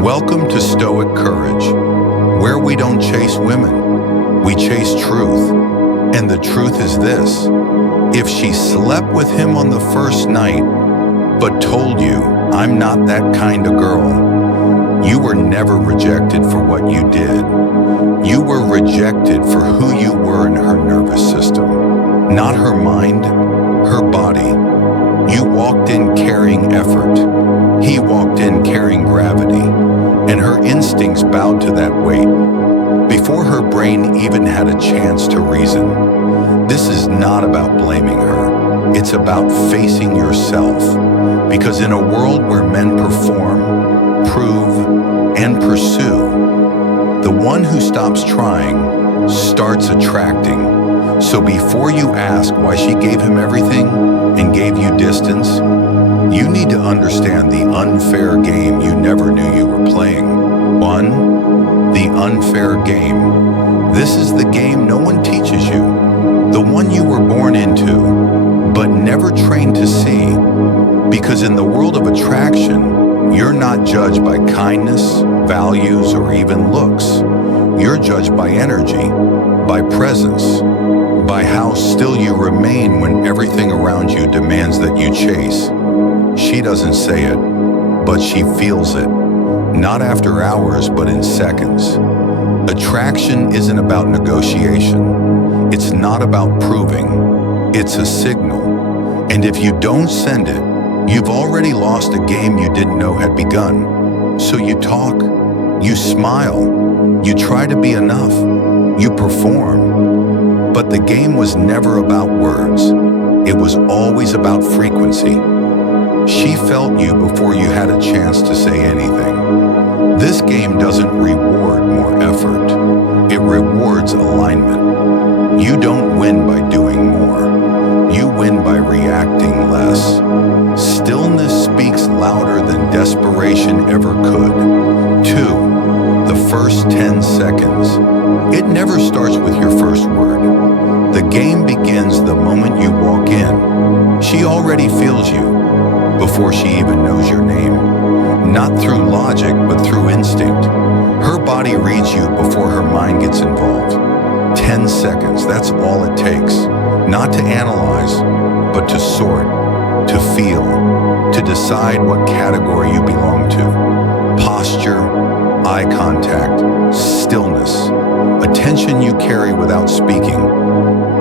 Welcome to Stoic Courage, where we don't chase women, we chase truth. And the truth is this: if she slept with him on the first night, but told you, "I'm not that kind of girl," you were never rejected for what you did. You were rejected for who you were in her nervous system, not her mind, her body. You walked in carrying effort. He walked in carrying gravity, and her instincts bowed to that weight before her brain even had a chance to reason. This is not about blaming her. It's about facing yourself. Because in a world where men perform, prove, and pursue, the one who stops trying starts attracting. So before you ask why she gave him everything and gave you distance, you need to understand the unfair game you never knew you were playing. 1. The unfair game. This is the game no one teaches you, the one you were born into, but never trained to see. Because in the world of attraction, you're not judged by kindness, values, or even looks. You're judged by energy, by presence, by how still you remain when everything around you demands that you chase. She doesn't say it, but she feels it. Not after hours, but in seconds. Attraction isn't about negotiation. It's not about proving. It's a signal. And if you don't send it, you've already lost a game you didn't know had begun. So you talk, you smile, you try to be enough, you perform. But the game was never about words. It was always about frequency. She felt you before you had a chance to say anything. This game doesn't reward more effort. It rewards alignment. You don't win by doing more. You win by reacting less. Stillness speaks louder than desperation ever could. 2. The first 10 seconds. It never starts with your first word. The game begins the moment you walk in. She already feels you before she even knows your name. Not through logic, but through instinct. Her body reads you before her mind gets involved. 10 seconds, that's all it takes. Not to analyze, but to sort, to feel, to decide what category you belong to. Posture, eye contact, stillness, attention you carry without speaking.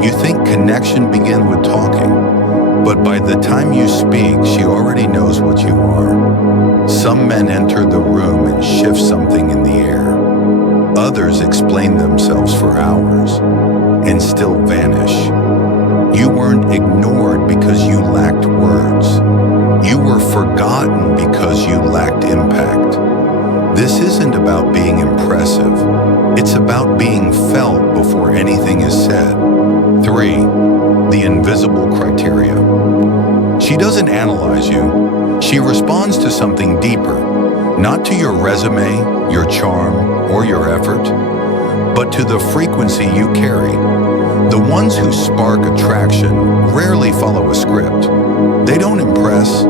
You think connection begins with talking, but by the time you speak, she already knows what you are. Some men enter the room and shift something in the air. Others explain themselves for hours and still vanish. You weren't ignored because you lacked words. You were forgotten because you lacked impact. This isn't about being impressive. It's about being felt before anything is said. 3. The invisible criteria. She doesn't analyze you. She responds to something deeper, not to your resume, your charm, or your effort, but to the frequency you carry. The ones who spark attraction rarely follow a script. They don't impress,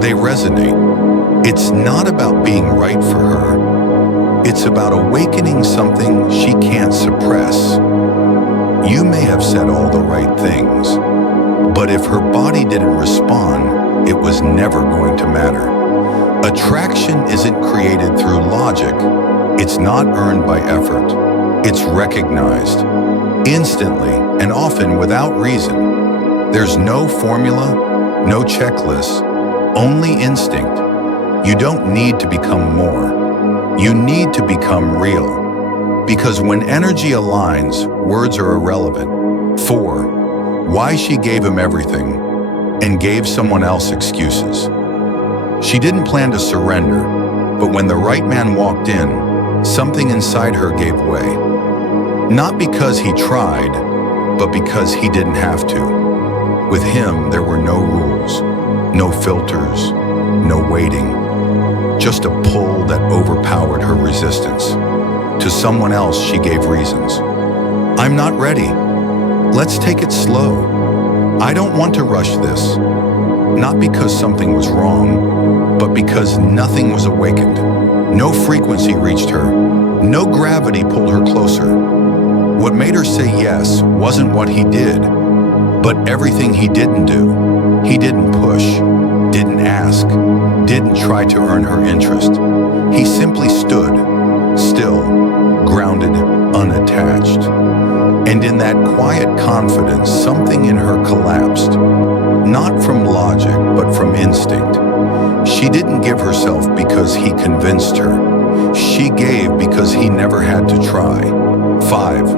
they resonate. It's not about being right for her. It's about awakening something she can't suppress. You may have said all the right things, but if her body didn't respond, it was never going to matter. Attraction isn't created through logic. It's not earned by effort. It's recognized instantly and often without reason. There's no formula, no checklist, only instinct. You don't need to become more. You need to become real. Because when energy aligns, words are irrelevant. 4. Why she gave him everything and gave someone else excuses. She didn't plan to surrender, but when the right man walked in, something inside her gave way. Not because he tried, but because he didn't have to. With him, there were no rules, no filters, no waiting. Just a pull that overpowered her resistance. To someone else, she gave reasons. I'm not ready. Let's take it slow. I don't want to rush this. Not because something was wrong, but because nothing was awakened. No frequency reached her. No gravity pulled her closer. What made her say yes wasn't what he did, but everything he didn't do. He didn't push, didn't ask, didn't try to earn her interest. He simply stood, still, grounded, unattached. And in that quiet confidence, something in her collapsed. Not from logic, but from instinct. She didn't give herself because he convinced her. She gave because he never had to try. 5.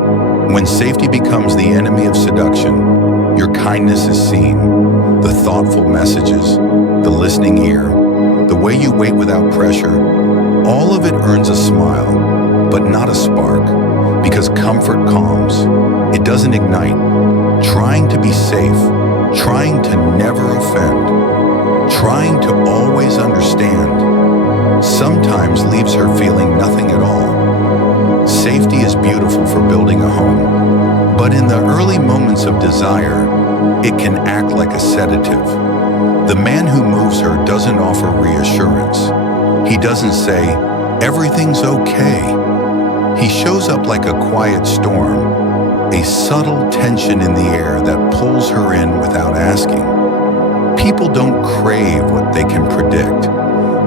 When safety becomes the enemy of seduction, your kindness is seen. The thoughtful messages, the listening ear, the way you wait without pressure, all of it earns a smile, but not a spark, because comfort calms. It doesn't ignite. Trying to be safe, trying to never offend, trying to always understand, sometimes leaves her feeling nothing at all. Safety is beautiful for building a home, but in the early moments of desire, it can act like a sedative. The man who moves her doesn't offer reassurance. He doesn't say, "Everything's okay." He shows up like a quiet storm, a subtle tension in the air that pulls her in without asking. People don't crave what they can predict.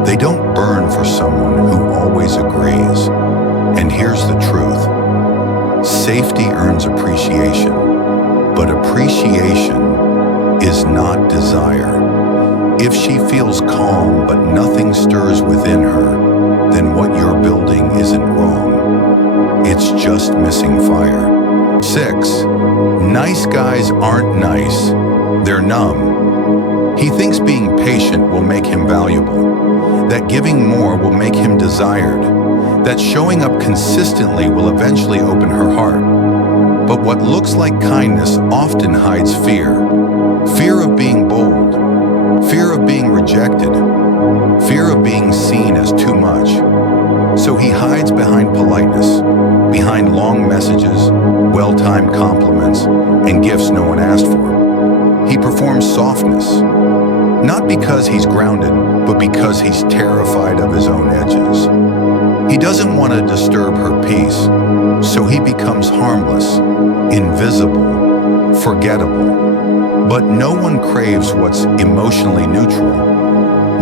They don't burn for someone who always agrees. And here's the truth. Safety earns appreciation, but appreciation is not desire. If she feels calm but nothing stirs within her, then what you're building isn't wrong. It's just missing fire. 6. Nice guys aren't nice. They're numb. He thinks being patient will make him valuable, that giving more will make him desired, that showing up consistently will eventually open her heart. But what looks like kindness often hides fear. Fear of being bold, fear of being rejected, fear of being seen as too much. So he hides behind politeness, behind long messages, well-timed compliments, and gifts no one asked for. He performs softness, not because he's grounded, but because he's terrified of his own edges. He doesn't want to disturb her peace, so he becomes harmless, invisible, forgettable. But no one craves what's emotionally neutral.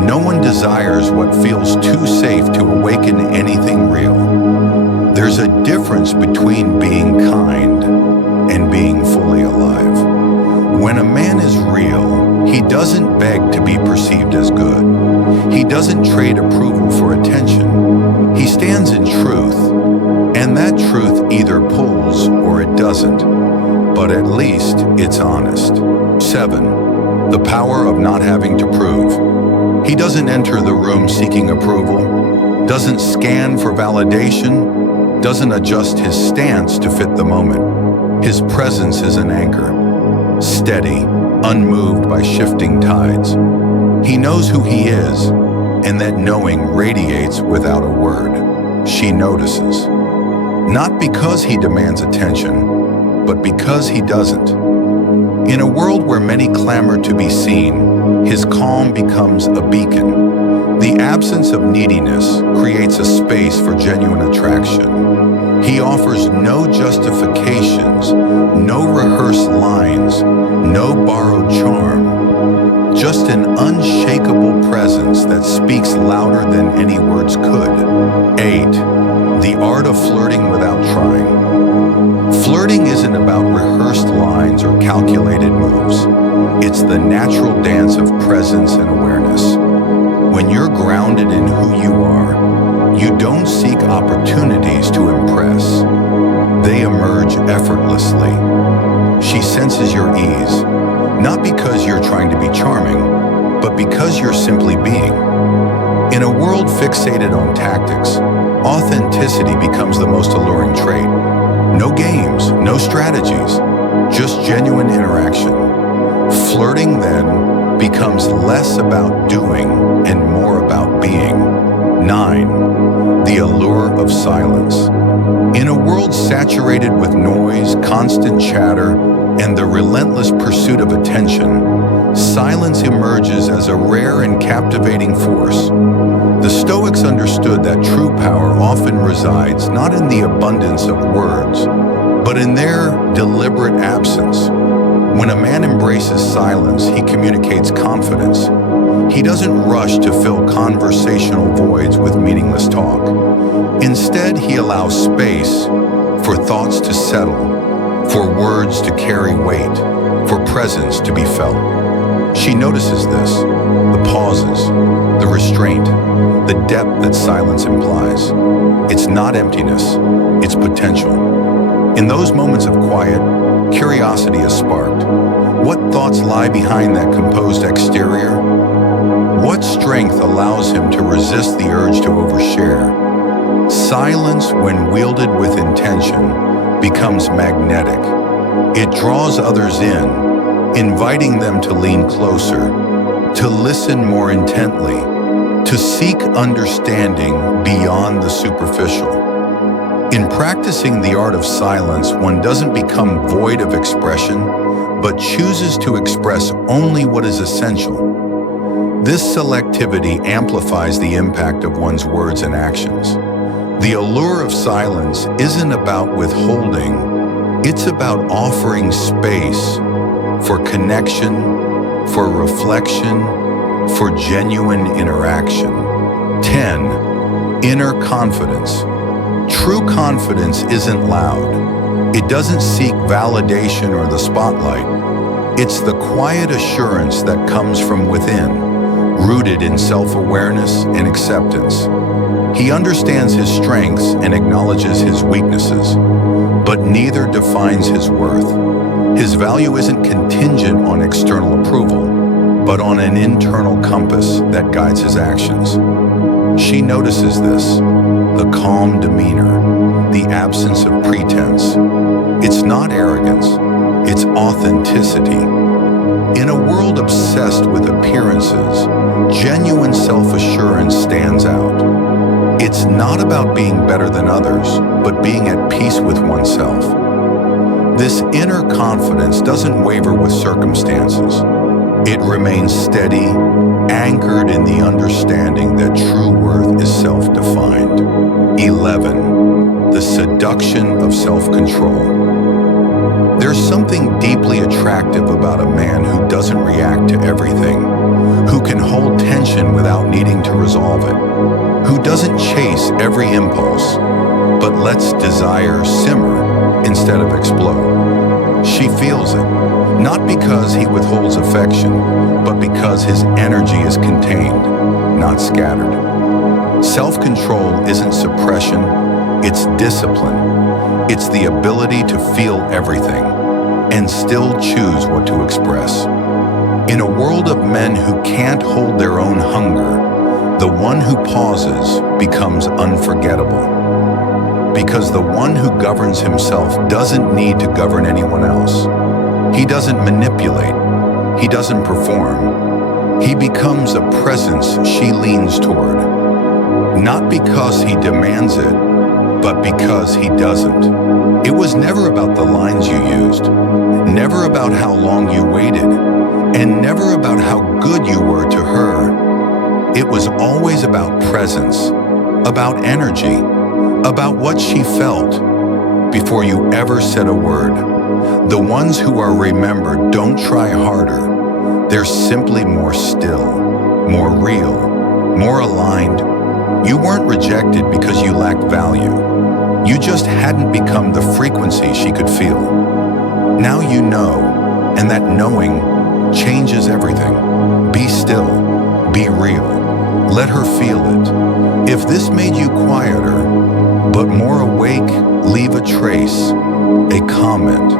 No one desires what feels too safe to awaken anything real. There's a difference between being kind and being fully alive. When a man is real, he doesn't beg to be perceived as good. He doesn't trade approval for attention. He stands in truth, and that truth either pulls or it doesn't, but at least it's honest. 7. The power of not having to prove. He doesn't enter the room seeking approval, doesn't scan for validation, doesn't adjust his stance to fit the moment. His presence is an anchor, steady, unmoved by shifting tides. He knows who he is, and that knowing radiates without a word. She notices. Not because he demands attention, but because he doesn't. In a world where many clamor to be seen, his calm becomes a beacon. The absence of neediness creates a space for genuine attraction. He offers no justifications, no rehearsed lines, no borrowed charm. Just an unshakable presence that speaks louder than any words could. 8. The art of flirting without trying. Flirting isn't about rehearsed lines or calculated moves. It's the natural dance of presence and awareness. When you're grounded in who you are, you don't seek opportunities to impress. They emerge effortlessly. She senses your ease, not because you're trying to be charming, but because you're simply being. In a world fixated on tactics, authenticity becomes the most alluring trait. No games, no strategies, just genuine interaction. Flirting then becomes less about doing and more about being. 9. The allure of silence. In a world saturated with noise, constant chatter, and the relentless pursuit of attention, silence emerges as a rare and captivating force. The Stoics understood that true power often resides not in the abundance of words, but in their deliberate absence. When a man embraces silence, he communicates confidence. He doesn't rush to fill conversational voids with meaningless talk. Instead, he allows space for thoughts to settle, for words to carry weight, for presence to be felt. She notices this, the pauses, the restraint, the depth that silence implies. It's not emptiness, it's potential. In those moments of quiet, curiosity is sparked. What thoughts lie behind that composed exterior? What strength allows him to resist the urge to overshare? Silence, when wielded with intention, becomes magnetic. It draws others in, inviting them to lean closer, to listen more intently, to seek understanding beyond the superficial. In practicing the art of silence, one doesn't become void of expression, but chooses to express only what is essential. This selectivity amplifies the impact of one's words and actions. The allure of silence isn't about withholding, it's about offering space for connection, for reflection, for genuine interaction. 10. Inner confidence. True confidence isn't loud. It doesn't seek validation or the spotlight. It's the quiet assurance that comes from within, rooted in self-awareness and acceptance. He understands his strengths and acknowledges his weaknesses, but neither defines his worth. His value isn't contingent on external approval, but on an internal compass that guides his actions. She notices this, the calm demeanor, the absence of pretense. It's not arrogance, it's authenticity. In a world obsessed with appearances, genuine self-assurance stands out. It's not about being better than others, but being at peace with oneself. This inner confidence doesn't waver with circumstances. It remains steady, anchored in the understanding that true worth is self-defined. 11. The seduction of self-control. There's something deeply attractive about a man who doesn't react to everything, who can hold tension without needing to resolve it, who doesn't chase every impulse, but lets desire simmer instead of explode. She feels it, not because he withholds affection, but because his energy is contained, not scattered. Self-control isn't suppression, it's discipline. It's the ability to feel everything and still choose what to express. In a world of men who can't hold their own hunger, the one who pauses becomes unforgettable. Because the one who governs himself doesn't need to govern anyone else. He doesn't manipulate. He doesn't perform. He becomes a presence she leans toward. Not because he demands it, but because he doesn't. It was never about the lines you used, never about how long you waited, and never about how good you were to her. It was always about presence, about energy, about what she felt before you ever said a word. The ones who are remembered don't try harder. They're simply more still, more real, more aligned. You weren't rejected because you lacked value. You just hadn't become the frequency she could feel. Now you know, and that knowing changes everything. Be still, be real. Let her feel it. If this made you quieter, but more awake, leave a trace, a comment,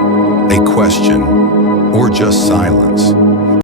a question, or just silence.